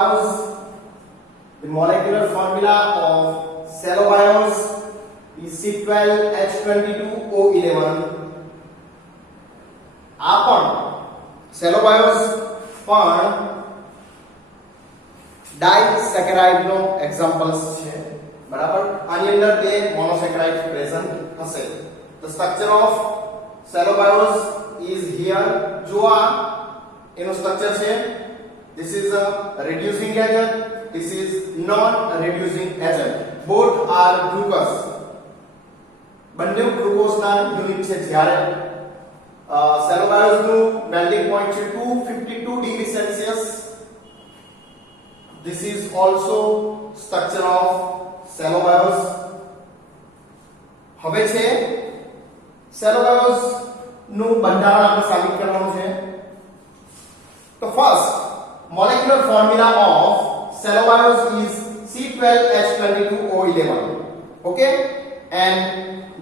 The molecular formula of cellobiose is C12H22O11. આ પણ cellobiose પણ ડાઇસેકેરાઇડ નો એક્ઝામ્પલ્સ છે, બરાબર. આની અંદર બે મોનોસેકેરાઇડ પ્રેઝન્ટ હશે. The structure of cellobiose is here. જો આ એનું સ્ટ્રક્ચર છે. This is a reducing agent, this is non-reducing agent. Both are glucose. બંને ગ્લુકોઝ ના યુનિટ છે. જ્યારે cellobiose નું melting point છે 252 degree Celsius. This is also structure of cellobiose. હવે છે cellobiose નું બંધારણ આપણે સાબિત કરવાનું છે. તો first molecular formula of cellobiose is C12H22O11. Okay, and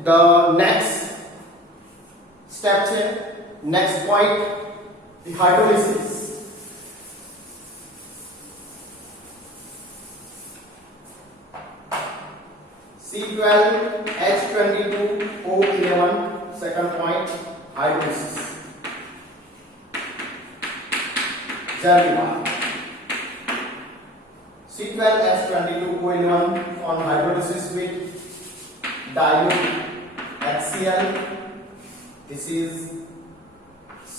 the next step છે, next point, the hydrolysis. C12H22O11, second point, hydrolysis. C12H22O11 on hydrolysis with dilute HCl. This is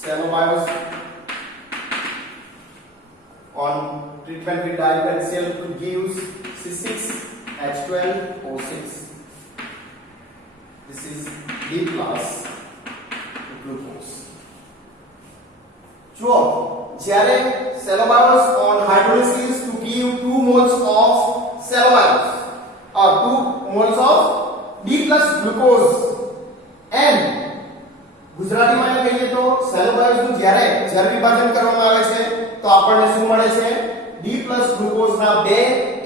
cellobiose. On treatment with dilute HCl to give C6H12O6. This is D class glucose. જો જ્યારે cellobiose on hydrolysis to give 2 moles of cellobiose or 2 moles of D plus glucose and ગુજરાતીમાં કહીએ તો cellobiose નું જ્યારે વિભાજન કરવામાં આવે છે તો આપણને શું મળે છે? D plus glucose ના બે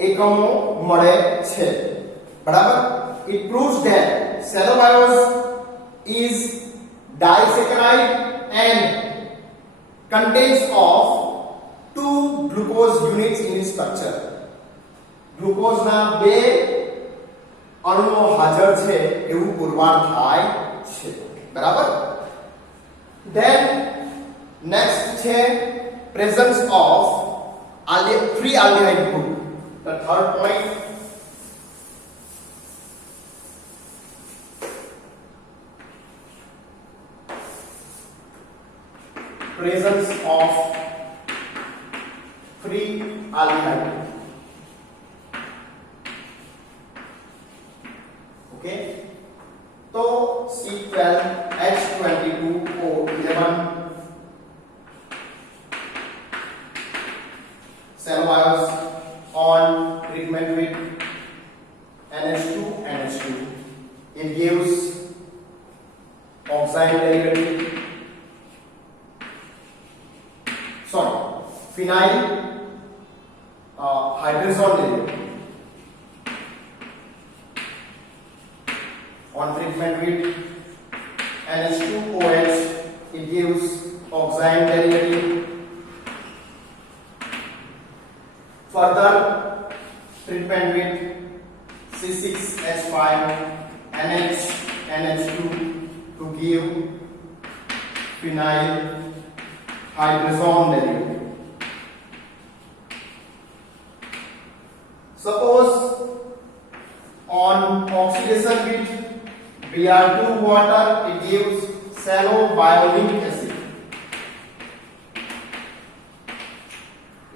એકમો મળે છે, બરાબર. It proves that cellobiose is disaccharide and contains of 2 glucose units in its structure. Glucose ના બે અણુઓ હાજર છે એવું પુરવાર થાય છે, બરાબર. Then next છે presence of free aldehyde group. The third point, presence of free aldehyde. Okay, so C12H22O11 cellobiose on treatment with NH2 it gives oxide derivative, phenyl hydrazone derivative. On treatment with NH2OH it gives oxide derivative. Further treatment with C6H5NH2 to give phenyl hydrazone derivative. Suppose on oxidation with Br2 water it gives cellobiolic acid.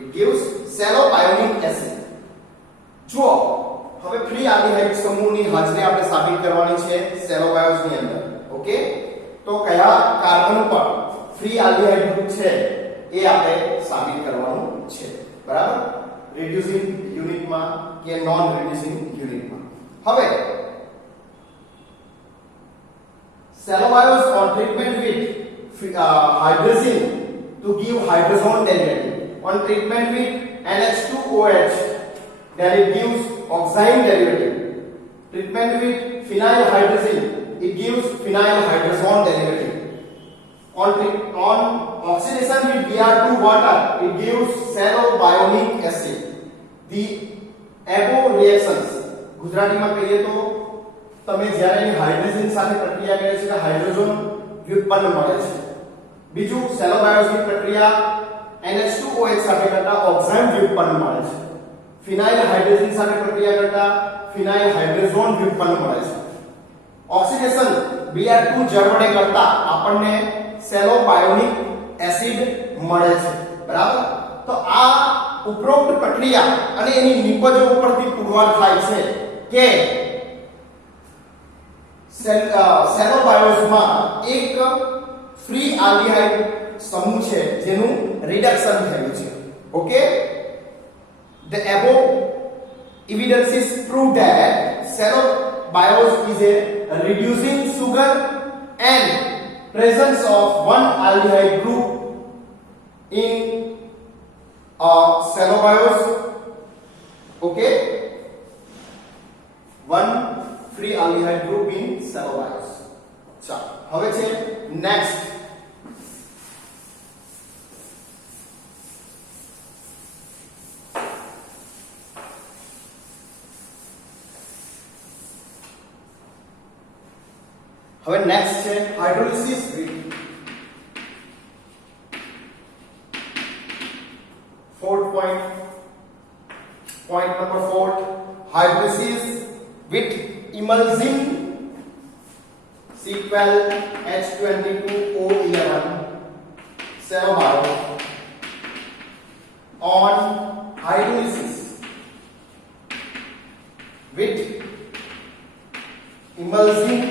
It gives cellobiolic acid. જો હવે free aldehyde સમૂહની હાજરી આપણે સાબિત કરવાની છે cellobiose ની અંદર. ઓકે, તો કયા કાર્બન પર ફ્રી આલ્ડીહાઇડ ગ્રુપ છે એ આપણે સાબિત કરવાનું છે, બરાબર. રિડ્યુસિંગ યુનિટમાં કે નોન રિડ્યુસિંગ યુનિટમાં. હવે cellobiose on treatment with hydrazine to give hydrazone derivative. On treatment with NH2OH then it gives oxide derivative. Treatment with phenyl hydrazine it gives phenyl hydrazone derivative. on oxidation with Br2 water, it gives salobionic acid. The above reactions, ગુજરાતીમાં કહીએ તો તમે જ્યારે હાઇડ્રોજન સાથે પ્રક્રિયા કરે છે કે હાઇડ્રોજન વ્યુત્પન્ન મળે છે. બીજું સેલોબાયોસિસ પ્રક્રિયા NH2OH સાથે કરતા ઓક્સાઇડ વ્યુત્પન્ન મળે છે. ફિનાઇલ હાઇડ્રોજન સાથે પ્રક્રિયા કરતા ફિનાઇલ હાઇડ્રોજન વ્યુત્પન્ન મળે છે. ઓક્સિડેશન Br2 જળ વડે કરતા આપણને સેલોબાયોનિક એસિડ મળે છે. બરાબર. તો આ ઉપરોક્ત પ્રક્રિયા અને એની નિપજો ઉપરથી પુરવાર થાય છે કે સેલોબાયોસમાં એક ફ્રી આલ્ડીહાઇડ સમૂહ છે જેનું રિડક્શન થયું છે. Okay, the above evidences prove that cellobiose is a reducing sugar and presence of one aldehyde group in cellobiose. Okay, one free aldehyde group in cellobiose. ચાલો હવે છે નેક્સ્ટ. હવે નેક્સ્ટ છે hydrolysis with point number 4, hydrolysis with emulsing C12H22O11 cellobiose. On hydrolysis with emulsing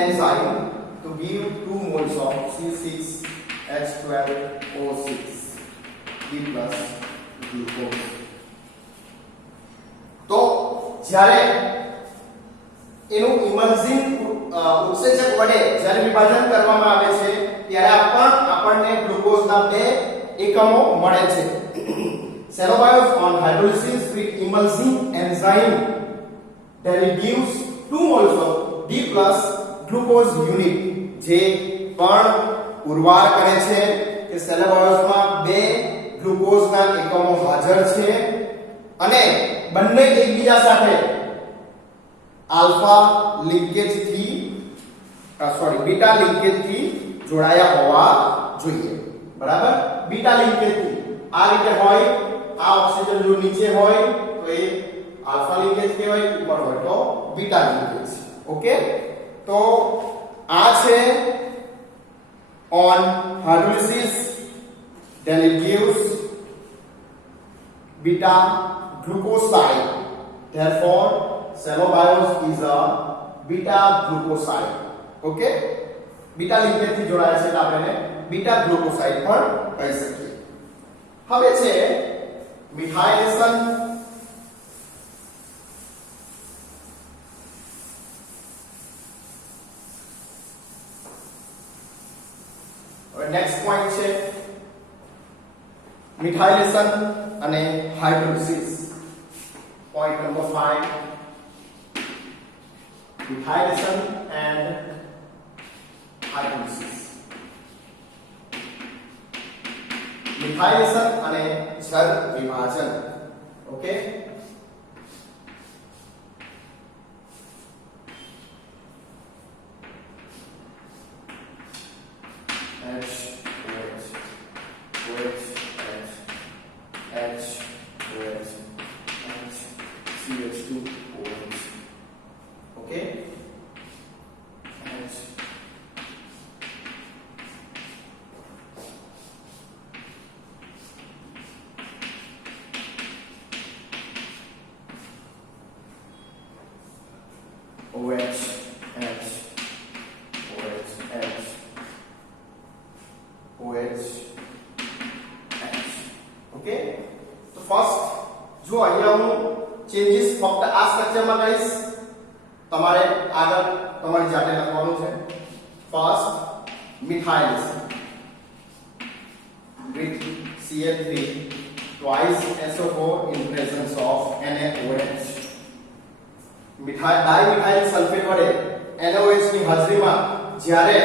enzyme to give 2 moles of C6H12O6 D plus glucose. તો જ્યારે એનું ઇમલ્સિંગ ઉત્સેચક વડે જ્યારે વિભાજન કરવામાં આવે છે ત્યારે આપણને ગ્લુકોઝના 2 એકમો મળે છે. Cellobiose on hydrolysis with emulsing enzyme that it gives 2 moles of D plus glucose unit. જે પણ પુરવાર કરે છે કે સેલોબાયોસમાં 2 ગ્લુકોઝના એકમો હાજર છે અને બંને એકબીજા સાથે આલ્ફા લિંકેજથી બીટા લિંકેજથી જોડાયા હોવા જોઈએ. બરાબર, બીટા લિંકેજથી આ રીતે હોય. આ ઓક્સિજન જો નીચે હોય તો એ આલ્ફા લિંકેજ કહેવાય, ઉપર હોય તો બીટા લિંકેજ. ઓકે, તો આ છે on hydrolysis, then it gives beta glucoside. Therefore cellobiose is a beta glucoside. Okay, beta linkage થી જોડાય છે એટલે આપણે beta glucoside પણ કહી શકીએ. હવે છે મિથાઇલેશન. હવે નેક્સ્ટ પોઈન્ટ છે મિથાઇલેશન અને hydrolysis. Point number 5, methylation and hydrolysis. methylation અને જળ વિભાજન. ઓકે, જો અહીંયા હું ચેન્જીસ ફક્ત આ સ્ટ્રક્ચરમાં કરીશ, તમારે આગળ તમારી જાતે લખવાનું છે. First methylation with CH3 twice SO4 in presence of NaOH. Dimethyl sulfate વડે NaOH ની હાજરીમાં જ્યારે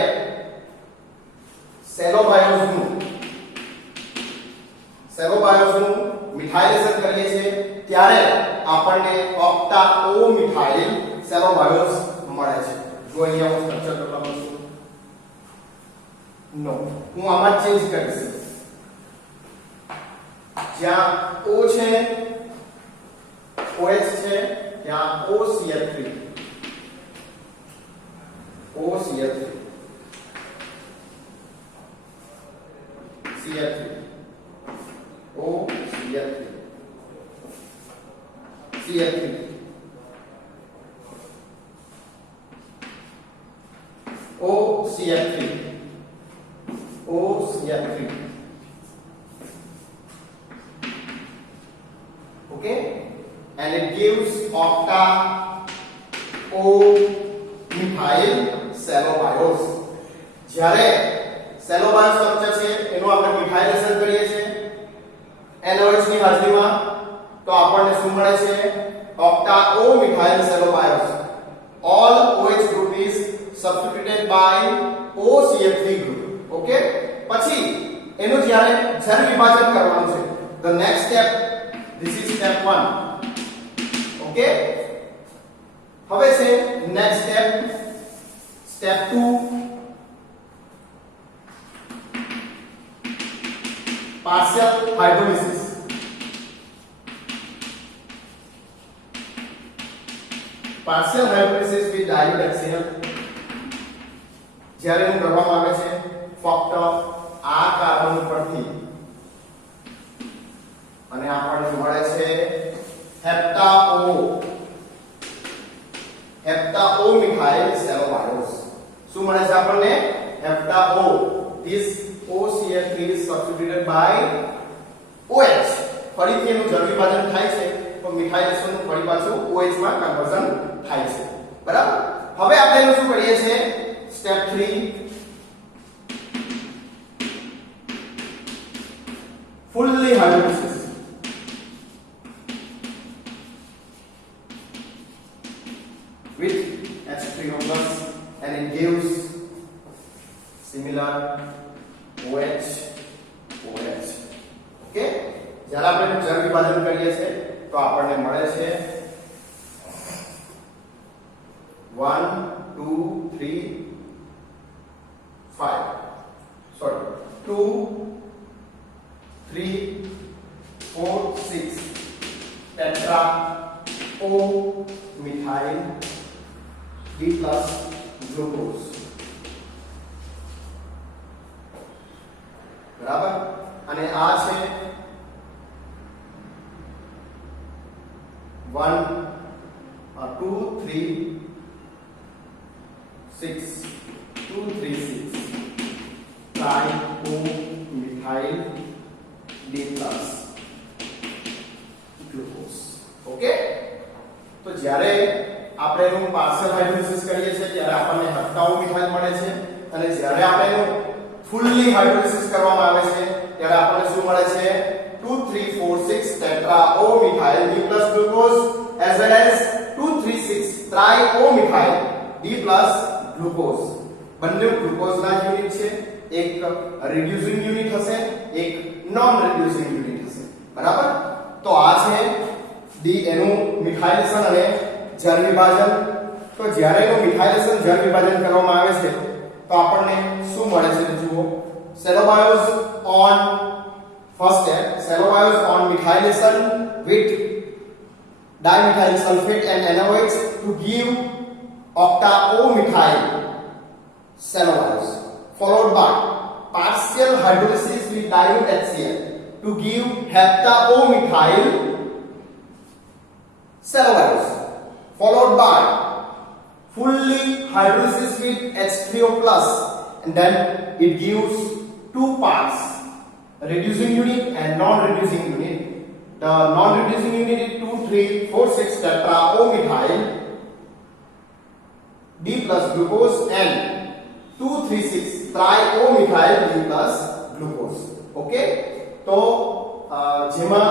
સેલોબાયોઝનું મિથાઇલેશન કરીએ છીએ ત્યારે આપણને ઓક્ટાઓ મિથાઇલ સેલોબાયોઝ મળે છે. જો અહીંયા હું સ્ટ્રક્ચર લખું છું, નો હું આમાં ચેન્જ કરીશ. જ્યાં O છે, OH છે, ત્યાં OCl3 CL3 okay, and it gives octa-O methyl સેલોબાયોઝ. જ્યારે સેલોબાયોઝ સ્ટ્રક્ચર છે એનું આપણે મિથાઇલેશન કરીએ છીએ NaOH ની હાજરીમાં તો આપણને શું મળે છે? octa-O methyl સેલોબાયોઝ. all OH group is substituted by OCl3 group. okay, પછી એનું જ્યારે જળ વિભાજન કરવાનું છે, the next step, this is step 1. okay, હવે છે next step, step 2, partial hydrolysis. partial hydrolysis with dilute HCl. જ્યારે હું કરવામાં આવે છે ફક્ત આ કાર્બન પરથી અને આપણને મળે છે હેપ્ટા-O મિથાઇલ સેલોબાયોઝ. શું મળે છે આપણને? હેપ્ટા-O. this OCl3 is substituted by OH. ફરીથી એનું જળ વિભાજન થાય છે તો મિથાઇલેશનનું ફરી પાછું OH માં કન્વર્ઝન થાય છે. બરાબર? હવે આપણે એનું શું કરીએ છીએ? સ્ટેપ 3, fully hydrolysis. with H3O plus, and it gives similar OH. okay, જ્યારે આપણે જળ વિભાજન કરીએ છીએ તો આપણને મળે છે 1 2 3 5 sorry 2 3 4 6 tetra O methyl D plus glucose. બરાબર? અને આ છે 1 2 3 6 2 3 6 tri-O methyl D plus glucose. Okay, તો જ્યારે આપણે એનું પાર્શિયલ હાઇડ્રોલિસિસ કરીએ છીએ ત્યારે આપણને હેપ્ટા-O મિથાઇલ મળે છે અને જ્યારે આપણે એનું ફૂલ્લી હાઇડ્રોલિસિસ કરવામાં આવે છે ત્યારે આપણને શું મળે છે? 2 3 4 6 tetra-O methyl D plus glucose as well as 2 3 6 tri-O methyl D plus glucose. બંને ગ્લુકોઝના યુનિટ છે, એક રિડ્યુસિંગ યુનિટ હશે, એક નોન રિડ્યુસિંગ યુનિટ હશે. બરાબર? તો આ છે ડી એનું મિથાઇલેશન અને જળ વિભાજન. તો જ્યારે એનું મિથાઇલેશન જળ વિભાજન કરવામાં આવે છે તો આપણને શું મળે છે? જુઓ, cellobiose on first step, cellobiose on methylation with dimethyl sulfate and NaOH to give octa-O methyl cellobiose, followed by partial hydrolysis with dilute HCl to give hepta-O methyl cellobiose, followed by fully hydrolysis with H3O plus, and then it gives two parts, reducing unit and non-reducing unit. The non-reducing unit is 2 3 4 6 tetra-O methyl D plus glucose and 2 3 6 tri-O methyl D plus glucose. Okay, તો જેમાં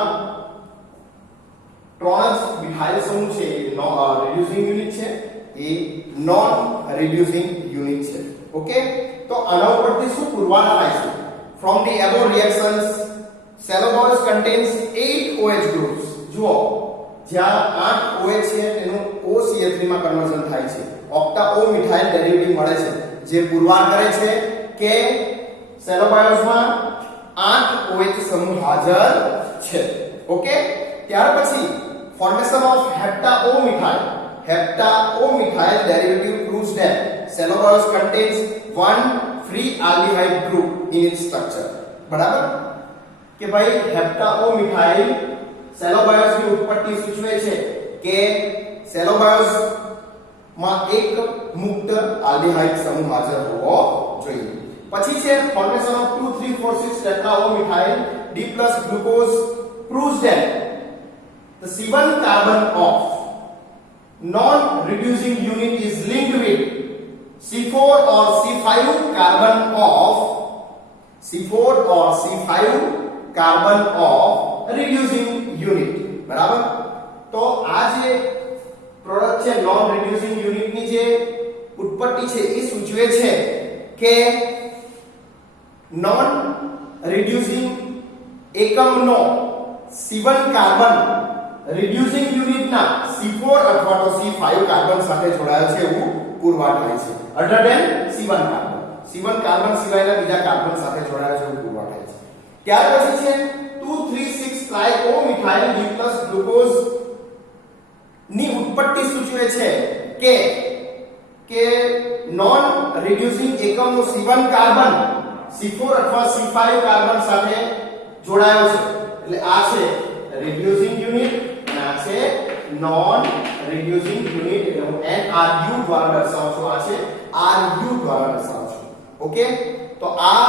ત્રણ જ મિથાઇલ સમૂહ છે એ reducing unit છે, એ non reducing unit છે. ઓકે, તો આના ઉપરથી શું પુરવાર થાય છે? From the above reactions, cellulose contains 8 OH groups. જુઓ, જ્યાં 8 OH છે તેનું OCH3 માં કન્વર્ઝન થાય છે. ઓક્ટા O મિથાઇલ ડેરિવેટિવ મળે છે, જે પુરવાર કરે છે કે સેલોબાયોસમાં 8 OH સમૂહ હાજર છે. ઓકે, ત્યાર પછી formation of hepta O methyl. Hepta O methyl derivative proves that cellulose contains one free aldehyde group in its structure. બરાબર કે ભાઈ હેપ્ટા O મિથાઇલ સેલોબાયોસ ની ઉત્પત્તિ સૂચવે છે કે સેલોબાયોસ માં એક મુક્ત આલ્ડીહાઇડ સમૂહ હાજર હોવો જોઈએ. પછી છે formation of 2 3 4 6 tetra O methyl D+ glucose proves that the C1 carbon of non-reducing unit is linked with C4 or C5 carbon of reducing unit. બરાબર, તો આ જે પ્રોડક્ટ છે નોન રિડ્યુસિંગ યુનિટ ની જે ઉત્પત્તિ છે એ સૂચવે છે કે નોન રિડ્યુસિંગ એકમનો C1 કાર્બન રિડ્યુસિંગ યુનિટના C4 અથવા તો C5 કાર્બન સાથે જોડાયેલ છે એવું પુરવાર થાય છે. અધર than C1 carbon, C1 carbon સિવાયના બીજા કાર્બન સાથે જોડાયેલ છે એવું પુરવાર થાય છે. ત્યાર પછી છે 2 3 6 ટ્રાઇઓ મિથાઇલ D+ ગ્લુકોઝ ની ઉત્પત્તિ સૂચવે છે કે નોન રિડ્યુસિંગ એકમનો C1 કાર્બન C4 અથવા C5 કાર્બન સાથે જોડાયેલો છે. એટલે આ છે રિડ્યુસિંગ યુનિટ અને આ છે નોન રિડ્યુસિંગ યુનિટ. એટલે હું NRU દ્વારા દર્શાવું છું, આ છે RU દ્વારા દર્શાવું છું. ઓકે, તો આ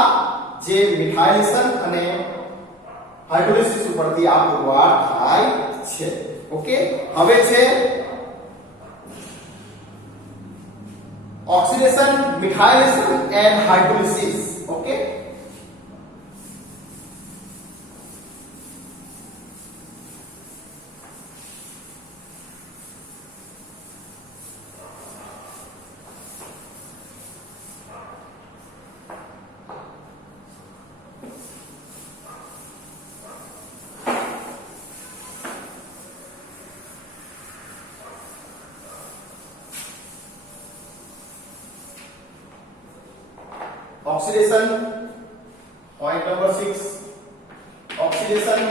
જે મિથાઇલેશન અને હાઇડ્રોલિસિસ ઉપરથી આ પુરવાર થાય છે. ઓકે, હવે છે oxidation, methylation and hydrolysis. Okay, oxidation, point number 6, oxidation,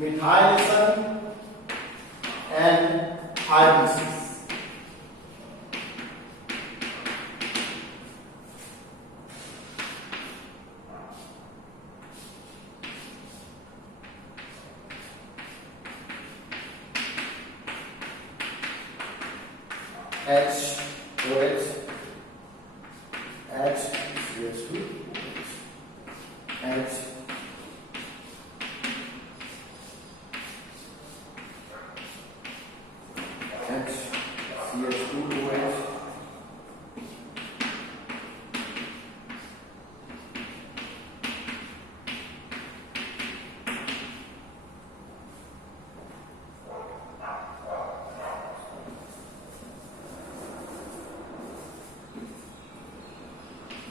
methylation and hydrolysis. HOH HCH2 H HCH2OH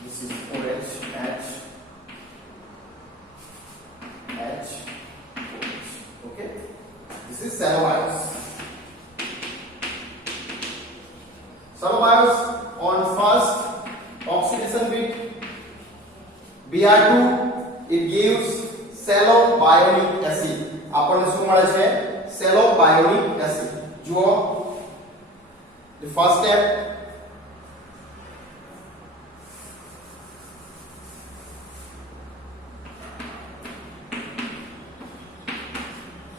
this is OH H okay, this is Cellobios. Cellobios on first oxidation with Br2 it gives cellobionic acid. આપણને શું મળે છે? cellobionic acid. જુઓ, the first step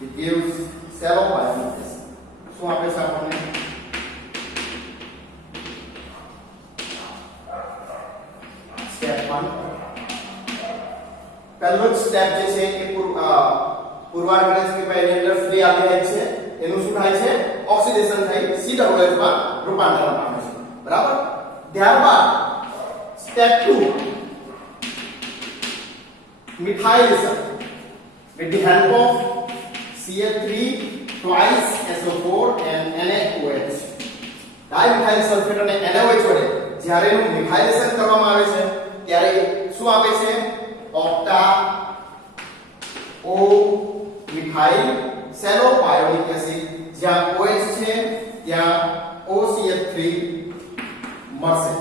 it gives cellobionic acid. શું આપે છે આપણને? સ્ટેપ 1 પહેલો સ્ટેપ જે છે એ પુરવાર કરે છે કે ભાઈ એની અંદર ફ્રી આલ્ડીહાઇડ છે, એનું શું થાય છે? ઓક્સિડેશન થઈ COOH માં રૂપાંતરણ પામે છે. બરાબર, ત્યારબાદ સ્ટેપ 2 methylation with the help of CH3 twice SO4 and NaOH. Dimethyl sulfate અને NaOH વડે જ્યારે એનું મિથાઇલેશન કરવામાં આવે છે ત્યારે શું આપે છે ઓક્ટા O મિથાઇલ સેલોપાયોનિક એસિડ, જ્યાં OH છે ત્યાં OCH3 મળશે.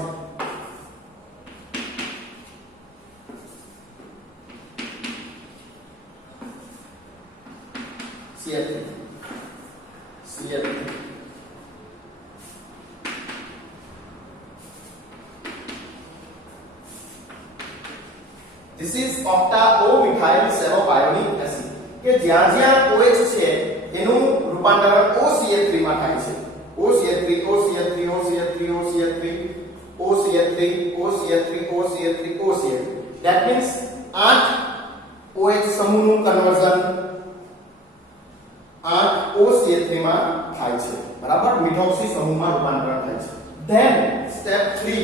CH3 This is octa O methyl seropionic acid કે જ્યાં જ્યાં OH છે એનું રૂપાંતરણ OCH3 માં થાય છે. OCH3 OCH3 OCH3 OCH3 OCH3 OCH3 OCH3 OCH3. That means 8 OH સમૂહનું કન્વર્ઝન 8 OCH3 માં થાય છે. બરાબર, મિથોક્સી સમૂહમાં રૂપાંતરણ થાય છે. Then step 3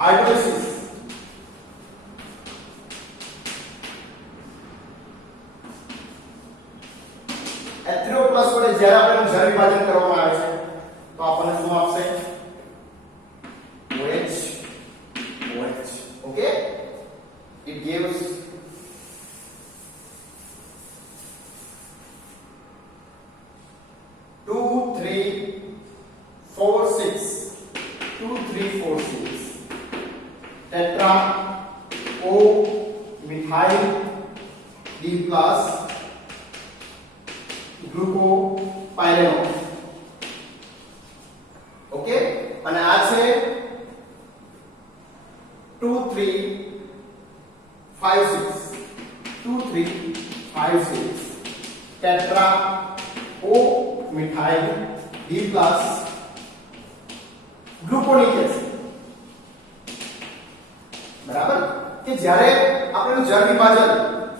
hydrolysis. H3O+ વડે જ્યારે આપણે જળ વિભાજન કરવામાં આવે છે તો આપણને શું આપશે OH. Okay, it gives 2 3 4 6 2 3 4 6 tetra O methyl D plus glucopyranose. Okay, અને આ છે 2 3 5 6 2 3 5 6 tetra O methyl D plus gluconic acid. બરાબર, કે જ્યારે આપણે જળ વિભાજન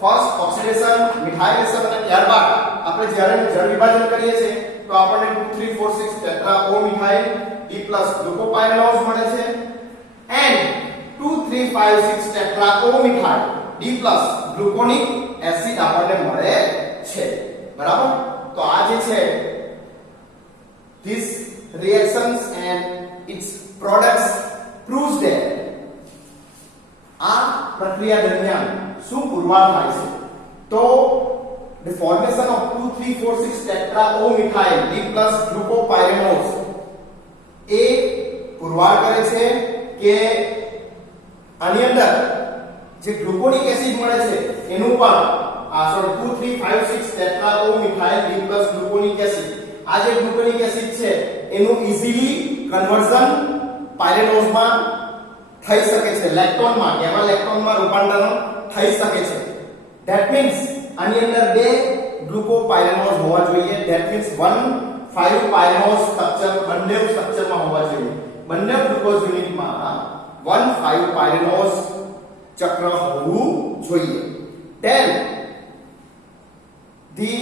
ફર્સ્ટ ઓક્સિડેશન મિથાઇલેશન અને ત્યારબાદ આપણે જ્યારે જળ વિભાજન કરીએ છીએ તો આપણને 2 3 4 6 tetra O methyl D plus glucopyranose મળે છે and 2 3 5 6 tetra O methyl D plus gluconic acid આપણને મળે છે. બરાબર, તો આ જે છે these reactions and its products proves that આ પ્રક્રિયા દરમિયાન શું પુરવાર થાય છે તો the formation of 2 3 4 6 tetra O methyl D plus glucopyranose એ પુરવાર કરે છે કે આની અંદર જે ગ્લુકોનિક એસિડ મળે છે એનું પણ આ 2 3 5 6 tetra O methyl D plus gluconic acid, આ જે ગ્લુકોનિક એસિડ છે એનું ઈઝીલી કન્વર્ઝન પાયરેનોઝ માં થઈ શકે છે, લેક્ટોનમાં ગામા લેક્ટોનમાં રૂપાંતરણ થઈ શકે છે. ધેટ મીન્સ આની અંદર બે ગ્લુકોપાયરેનોઝ હોવા જોઈએ. ધેટ મીન્સ 1 5 પાયરેનોઝ સ્ટ્રક્ચર બંને સ્ટ્રક્ચરમાં હોવા જોઈએ. બંને ગ્લુકોઝ યુનિટમાં 1 5 પાયરેનોઝ ચક્ર હોવું જોઈએ. Then the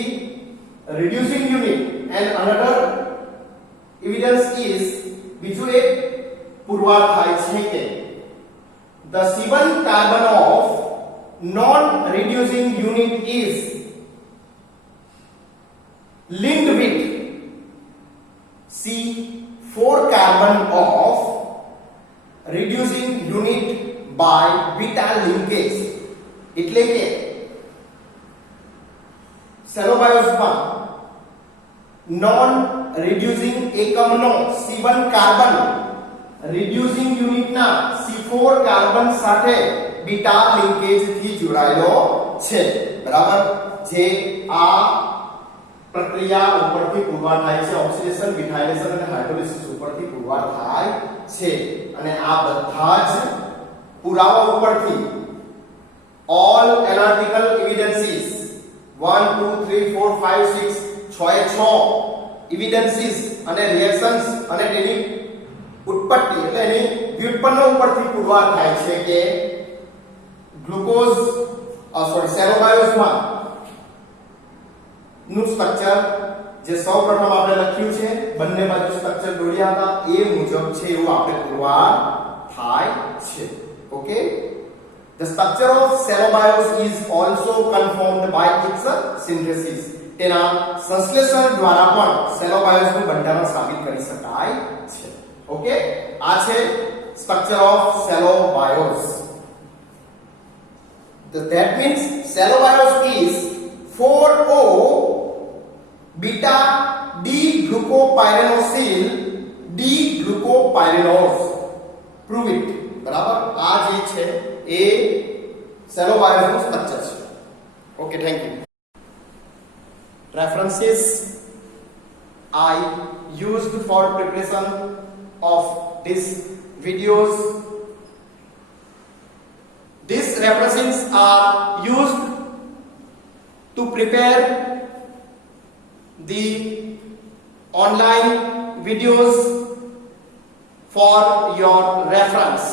reducing unit and another evidence is બીજું એક પુરવાર થાય છે કે the C1 carbon of non-reducing unit is linked with C4 carbon of reducing unit by beta linkage. એટલે કે સેલોબાયોસમાં non-reducing એકમનો C1 કાર્બન reducing unit ના C4 કાર્બન સાથે બીટા લિંકેજ થી જોડાયેલો છે. બરાબર, જે આ પ્રક્રિયા ઉપરથી પુરવાર થાય છે, ઓક્સિડેશન મિથાઇલેશન અને હાઇડ્રોલિસિસ ઉપરથી પુરવાર થાય છે. અને આ બધા જ પુરાવા ઉપરથી all analytical evidences 1 2 3 4 5 6 6 evidences અને reactions અને તેની ઉત્પત્તિ એટલે એની વ્યુત્પન્ન ઉપરથી પુરવાર થાય છે કે ગ્લુકોઝ સેરોબાયોસમાં નું સ્ટ્રક્ચર જે સૌપ્રથમ આપણે લખ્યું છે બંને બાજુ સ્ટ્રક્ચર દોર્યા હતા એ મુજબ છે એવું આપણે પુરવાર થાય છે. Okay, The structure of cellobiose is also confirmed by its synthesis. તેના સંશ્લેષણ દ્વારા પણ cellobiose નું બંધારણ સાબિત કરી શકાય છે. ઓકે, આ છે structure of cellobiose. That means cellobiose is 4O beta D-glucopyranosyl D-glucopyranose. Prove it. બરાબર, આ જે છે એ cellobiose નું સ્ટ્રક્ચર છે. Okay, thank you. References I used for preparation of these videos. These references are used to prepare the online videos for your reference.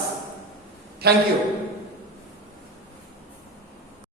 Thank you.